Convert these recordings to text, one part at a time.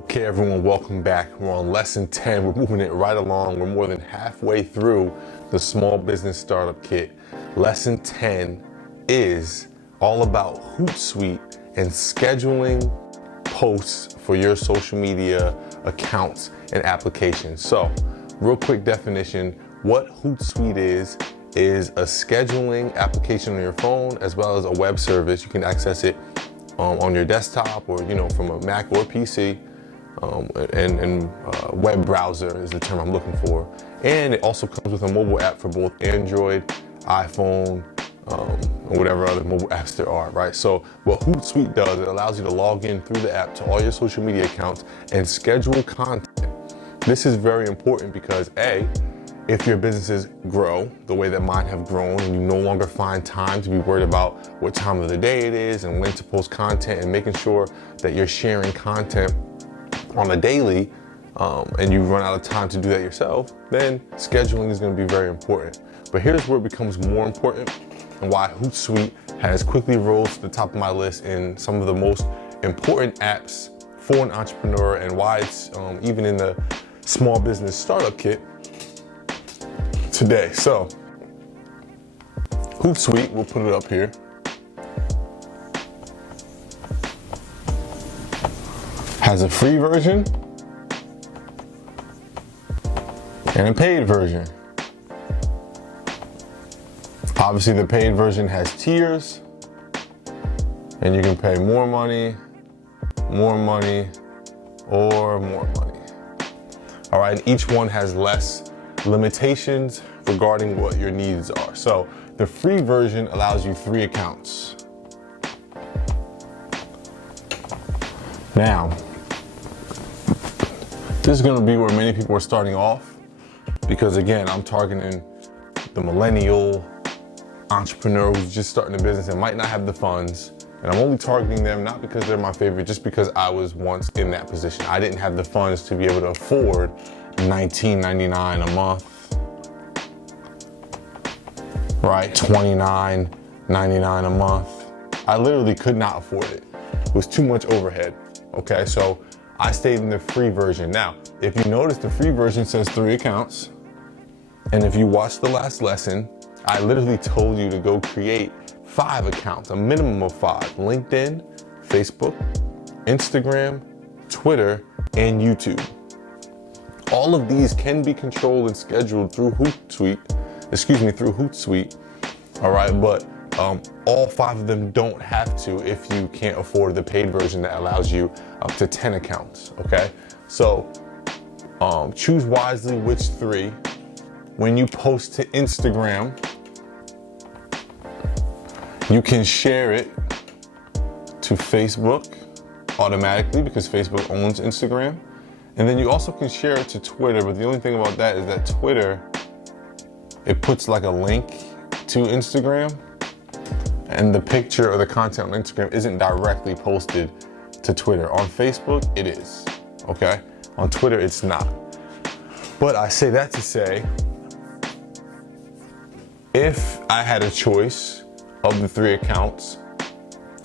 Okay, everyone, welcome back. We're on lesson 10. We're moving it right along. We're more than halfway through the small business startup kit. Lesson 10 is all about Hootsuite and scheduling posts for your social media accounts and applications. So, real quick definition, what Hootsuite is a scheduling application on your phone as well as a web service. You can access it on your desktop or from a Mac or PC. Web browser is the term I'm looking for. And it also comes with a mobile app for both Android, iPhone, and whatever other mobile apps there are, right? So what Hootsuite does, it allows you to log in through the app to all your social media accounts and schedule content. This is very important because if your businesses grow the way that mine have grown and you no longer find time to be worried about what time of the day it is and when to post content and making sure that you're sharing content on a daily, and you run out of time to do that yourself, then scheduling is going to be very important. But here's where it becomes more important and why Hootsuite has quickly rose to the top of my list in some of the most important apps for an entrepreneur, and why it's even in the small business startup kit today. So Hootsuite, we'll put it up here. Has a free version and a paid version. Obviously, the paid version has tiers, and you can pay more money, or more money. All right, and each one has less limitations regarding what your needs are. So the free version allows you 3 accounts. Now, this is going to be where many people are starting off, because again, I'm targeting the millennial entrepreneur who's just starting a business and might not have the funds. And I'm only targeting them not because they're my favorite, just because I was once in that position. I didn't have the funds to be able to afford $19.99 a month, right? $29.99 a month. I literally could not afford it. It was too much overhead. Okay, so I stayed in the free version. Now, if you notice, the free version says 3 accounts. And if you watched the last lesson, I literally told you to go create 5 accounts, a minimum of 5. LinkedIn, Facebook, Instagram, Twitter, and YouTube. All of these can be controlled and scheduled through Hootsuite. All right, but all 5 of them don't have to if you can't afford the paid version that allows you up to 10 accounts, okay? So choose wisely which 3. When you post to Instagram, you can share it to Facebook automatically because Facebook owns Instagram. And then you also can share it to Twitter, but the only thing about that is that Twitter, it puts like a link to Instagram, and the picture or the content on Instagram isn't directly posted to Twitter. On Facebook, it is, okay? On Twitter, it's not. But I say that to say, if I had a choice of the 3 accounts,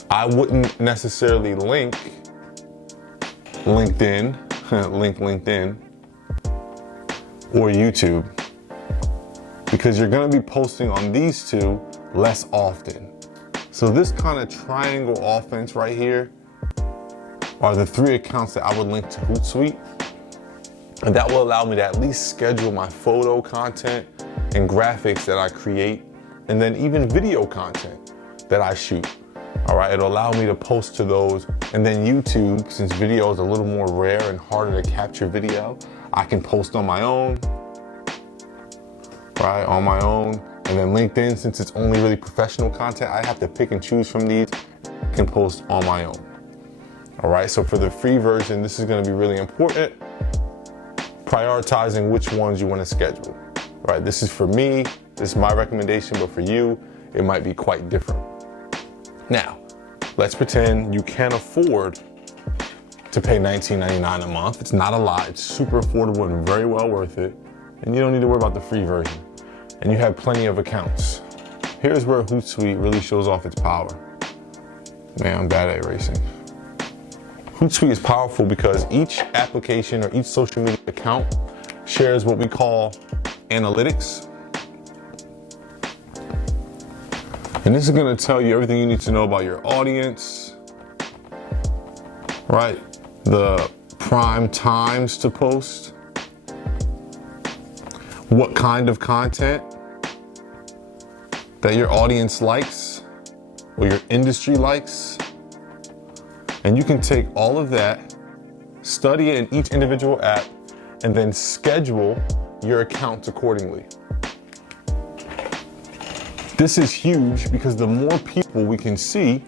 I wouldn't necessarily link LinkedIn, or YouTube, because you're gonna be posting on these 2 less often. So this kind of triangle offense right here are the 3 accounts that I would link to Hootsuite. And that will allow me to at least schedule my photo content and graphics that I create, and then even video content that I shoot. All right, it'll allow me to post to those. And then YouTube, since video is a little more rare and harder to capture video, I can post on my own, right, And then LinkedIn, since it's only really professional content, I have to pick and choose from these, I can post on my own. All right, so for the free version, this is gonna be really important, prioritizing which ones you wanna schedule. All right, this is for me, this is my recommendation, but for you, it might be quite different. Now, let's pretend you can afford to pay $19.99 a month. It's not a lot, it's super affordable and very well worth it. And you don't need to worry about the free version. And you have plenty of accounts. Here's where Hootsuite really shows off its power. Man, I'm bad at erasing. Hootsuite is powerful because each application or each social media account shares what we call analytics. And this is going to tell you everything you need to know about your audience, right? The prime times to post, what kind of content that your audience likes or your industry likes. And you can take all of that, study it in each individual app, and then schedule your account accordingly. This is huge because the more people we can see,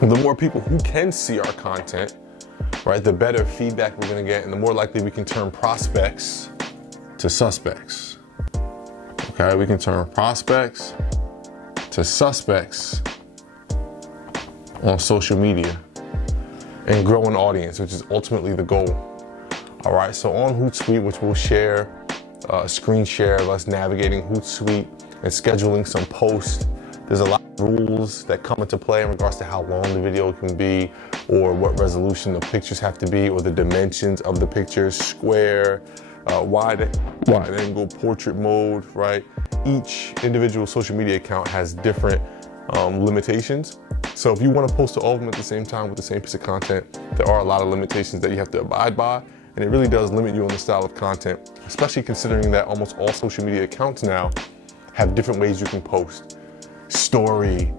the more people who can see our content, right, the better feedback we're gonna get and the more likely we can turn prospects to suspects. Okay, we can turn prospects to suspects on social media and grow an audience, which is ultimately the goal. All right, so on Hootsuite, which we'll share a screen share of us navigating Hootsuite and scheduling some posts, there's a lot of rules that come into play in regards to how long the video can be, or what resolution the pictures have to be, or the dimensions of the pictures, square, wide angle, portrait mode, right? Each individual social media account has different limitations. So if you want to post to all of them at the same time with the same piece of content, there are a lot of limitations that you have to abide by. And it really does limit you on the style of content, especially considering that almost all social media accounts now have different ways you can post. Story,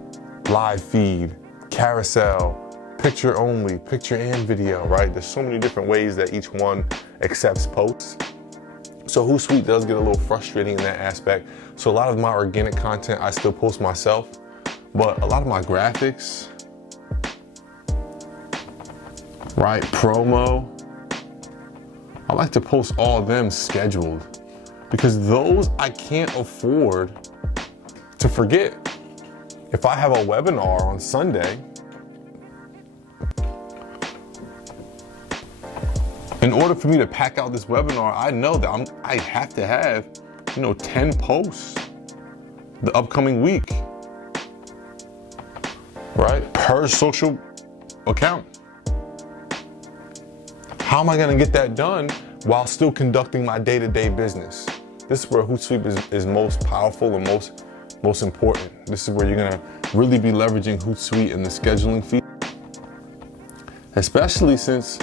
live feed, carousel, picture only, picture and video, right? There's so many different ways that each one accepts posts. So Hootsuite does get a little frustrating in that aspect. So a lot of my organic content I still post myself, but a lot of my graphics, right, promo, I like to post all of them scheduled because those I can't afford to forget. If I have a webinar on Sunday, in order for me to pack out this webinar, I know that I have to have, 10 posts the upcoming week, right? Per social account. How am I gonna get that done while still conducting my day-to-day business? This is where Hootsuite is most powerful and most important. This is where you're gonna really be leveraging Hootsuite and the scheduling feature, especially since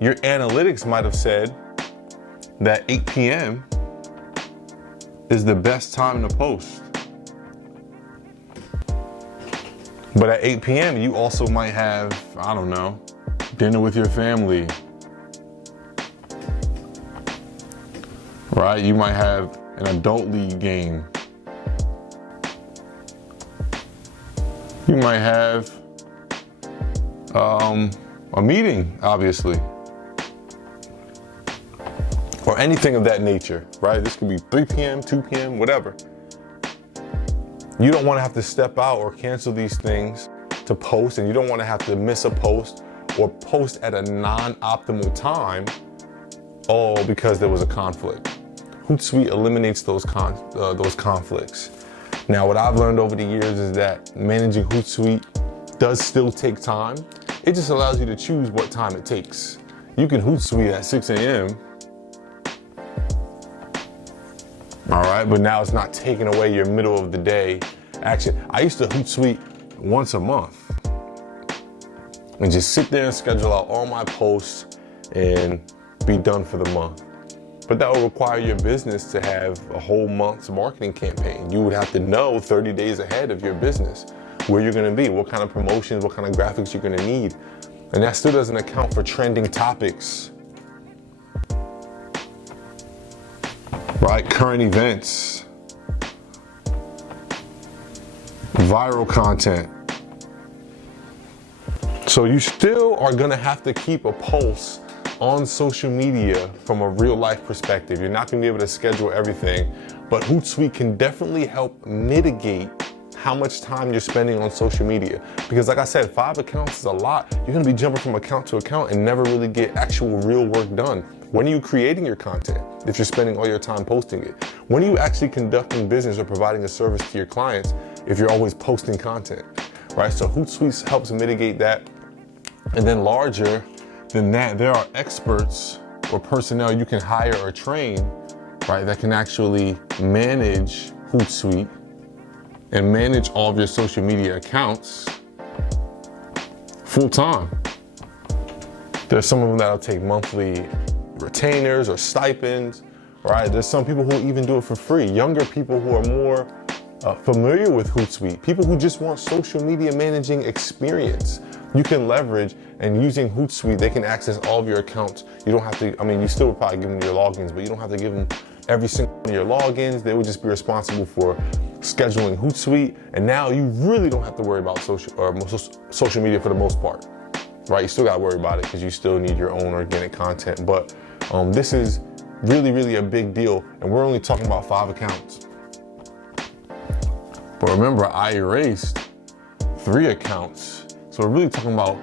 your analytics might have said that 8 p.m. is the best time to post. But at 8 p.m. you also might have, dinner with your family, right? You might have an adult league game. You might have a meeting, obviously, or anything of that nature, right? This could be 3 p.m., 2 p.m., whatever. You don't want to have to step out or cancel these things to post, and you don't want to have to miss a post or post at a non-optimal time, all because there was a conflict. Hootsuite eliminates those conflicts. Now, what I've learned over the years is that managing Hootsuite does still take time. It just allows you to choose what time it takes. You can Hootsuite at 6 a.m., all right, but now it's not taking away your middle of the day action. I used to Hootsuite once a month and just sit there and schedule out all my posts and be done for the month. But that would require your business to have a whole month's marketing campaign. You would have to know 30 days ahead of your business where you're gonna be, what kind of promotions, what kind of graphics you're gonna need. And that still doesn't account for trending topics, right? Current events, viral content. So you still are gonna have to keep a pulse on social media from a real life perspective. You're not gonna be able to schedule everything, but Hootsuite can definitely help mitigate how much time you're spending on social media. Because like I said, 5 accounts is a lot. You're gonna be jumping from account to account and never really get actual real work done. When are you creating your content if you're spending all your time posting it? When are you actually conducting business or providing a service to your clients if you're always posting content, right? So Hootsuite helps mitigate that And then larger than that, there are experts or personnel you can hire or train, right, that can actually manage Hootsuite and manage all of your social media accounts full time. There's some of them that'll take monthly retainers or stipends, right? There's some people who even do it for free. Younger people who are more familiar with Hootsuite, people who just want social media managing experience. You can leverage, and using Hootsuite, they can access all of your accounts. You don't have to, I mean, you still would probably give them your logins, but you don't have to give them every single one of your logins. They would just be responsible for scheduling Hootsuite. And now you really don't have to worry about social media for the most part, right? You still gotta worry about it because you still need your own organic content. But this is really, really a big deal. And we're only talking about 5 accounts. But remember, I erased 3 accounts. So we're really talking about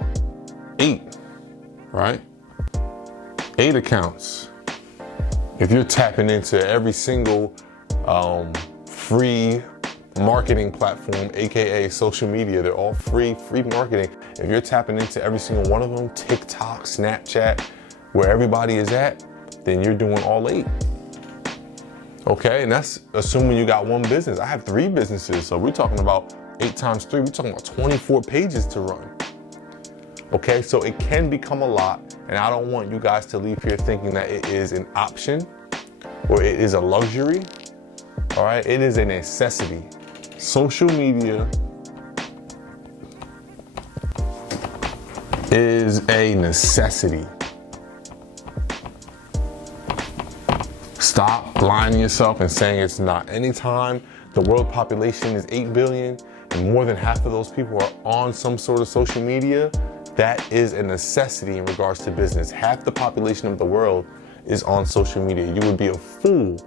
8, right? 8 accounts. If you're tapping into every single free marketing platform, AKA social media, they're all free marketing. If you're tapping into every single one of them, TikTok, Snapchat, where everybody is at, then you're doing all 8. Okay, and that's assuming you got one business. I have 3 businesses, so we're talking about 8 times 3, we're talking about 24 pages to run. Okay, so it can become a lot, and I don't want you guys to leave here thinking that it is an option or it is a luxury. All right, it is a necessity. Social media is a necessity. Stop blinding yourself and saying it's not. Anytime the world population is 8 billion and more than half of those people are on some sort of social media, that is a necessity in regards to business. Half the population of the world is on social media. You would be a fool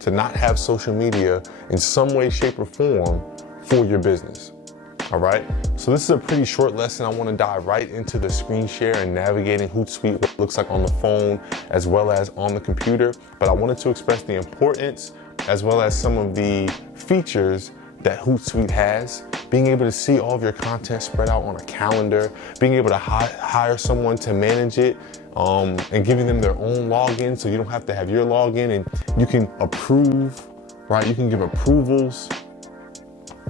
to not have social media in some way, shape, or form for your business. All right, so this is a pretty short lesson. I want to dive right into the screen share and navigating Hootsuite, what it looks like on the phone as well as on the computer. But I wanted to express the importance as well as some of the features that Hootsuite has. Being able to see all of your content spread out on a calendar, being able to hire someone to manage it, and giving them their own login so you don't have to have your login, and you can approve, right? You can give approvals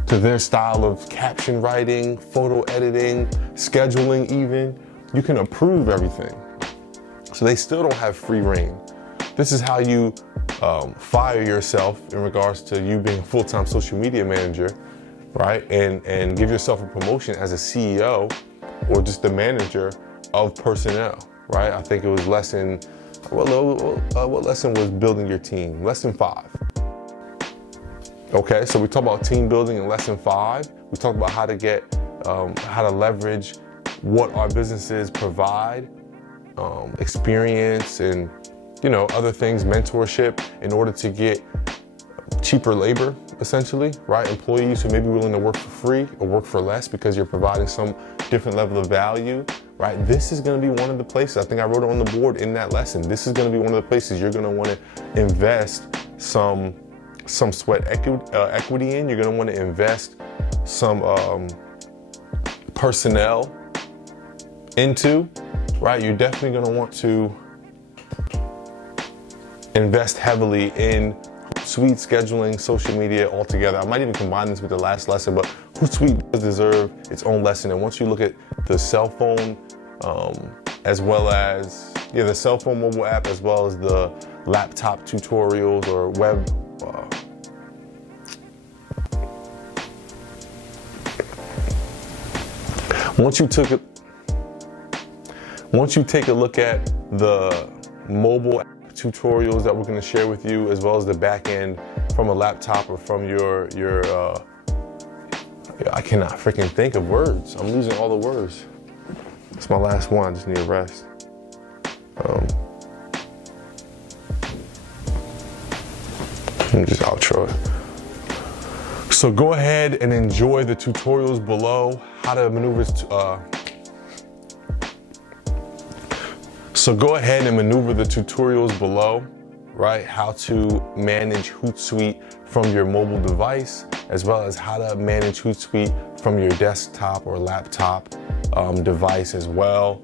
to their style of caption writing, photo editing, scheduling even. You can approve everything. So they still don't have free reign. This is how you fire yourself in regards to you being a full-time social media manager, right? And give yourself a promotion as a CEO or just the manager of personnel, right? I think it was lesson, what lesson was building your team? Lesson 5. Okay, so we talked about team building in lesson 5. We talked about how to leverage what our businesses provide, experience and, other things, mentorship, in order to get cheaper labor, essentially, right? Employees who may be willing to work for free or work for less because you're providing some different level of value, right? This is going to be one of the places, I think I wrote it on the board in that lesson. This is going to be one of the places you're going to want to invest some sweat equity in. You're going to want to invest some personnel into, right? You're definitely going to want to invest heavily in Hootsuite, scheduling, social media altogether. I might even combine this with the last lesson, but Hootsuite does deserve its own lesson. And once you look at the cell phone, as well as the cell phone mobile app, as well as the laptop tutorials or web once you take a look at the mobile tutorials that we're going to share with you, as well as the back end from a laptop or from your I cannot freaking think of words. I'm losing all the words. It's my last one. I just need a rest. Let me just outro it. So go ahead and enjoy the tutorials below, how to maneuver So go ahead and maneuver the tutorials below, right? How to manage Hootsuite from your mobile device, as well as how to manage Hootsuite from your desktop or laptop device as well.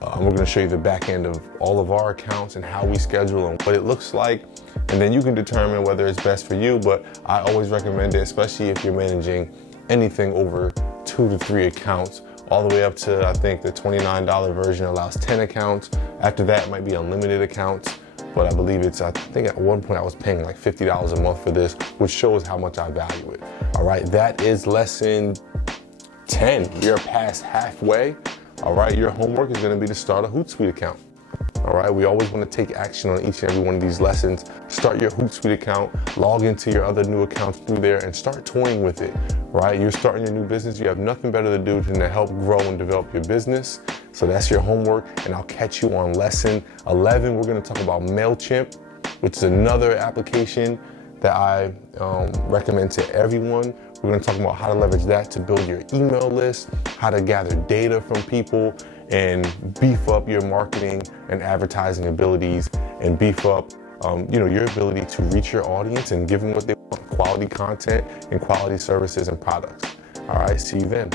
We're going to show you the back end of all of our accounts and how we schedule and what it looks like. And then you can determine whether it's best for you. But I always recommend it, especially if you're managing anything over 2 to 3 accounts, all the way up to, I think the $29 version allows 10 accounts. After that, it might be unlimited accounts. But I believe I think at one point I was paying like $50 a month for this, which shows how much I value it. All right, that is lesson 10. You're past halfway. All right, your homework is going to be to start a Hootsuite account. All right, we always want to take action on each and every one of these lessons. Start your Hootsuite account, log into your other new accounts through there, and start toying with it. Right, you're starting your new business. You have nothing better to do than to help grow and develop your business. So that's your homework, and I'll catch you on lesson 11. We're going to talk about MailChimp, which is another application that I recommend to everyone. We're going to talk about how to leverage that to build your email list, how to gather data from people, and beef up your marketing and advertising abilities, and beef up your ability to reach your audience and give them what they want: quality content and quality services and products. All right, see you then.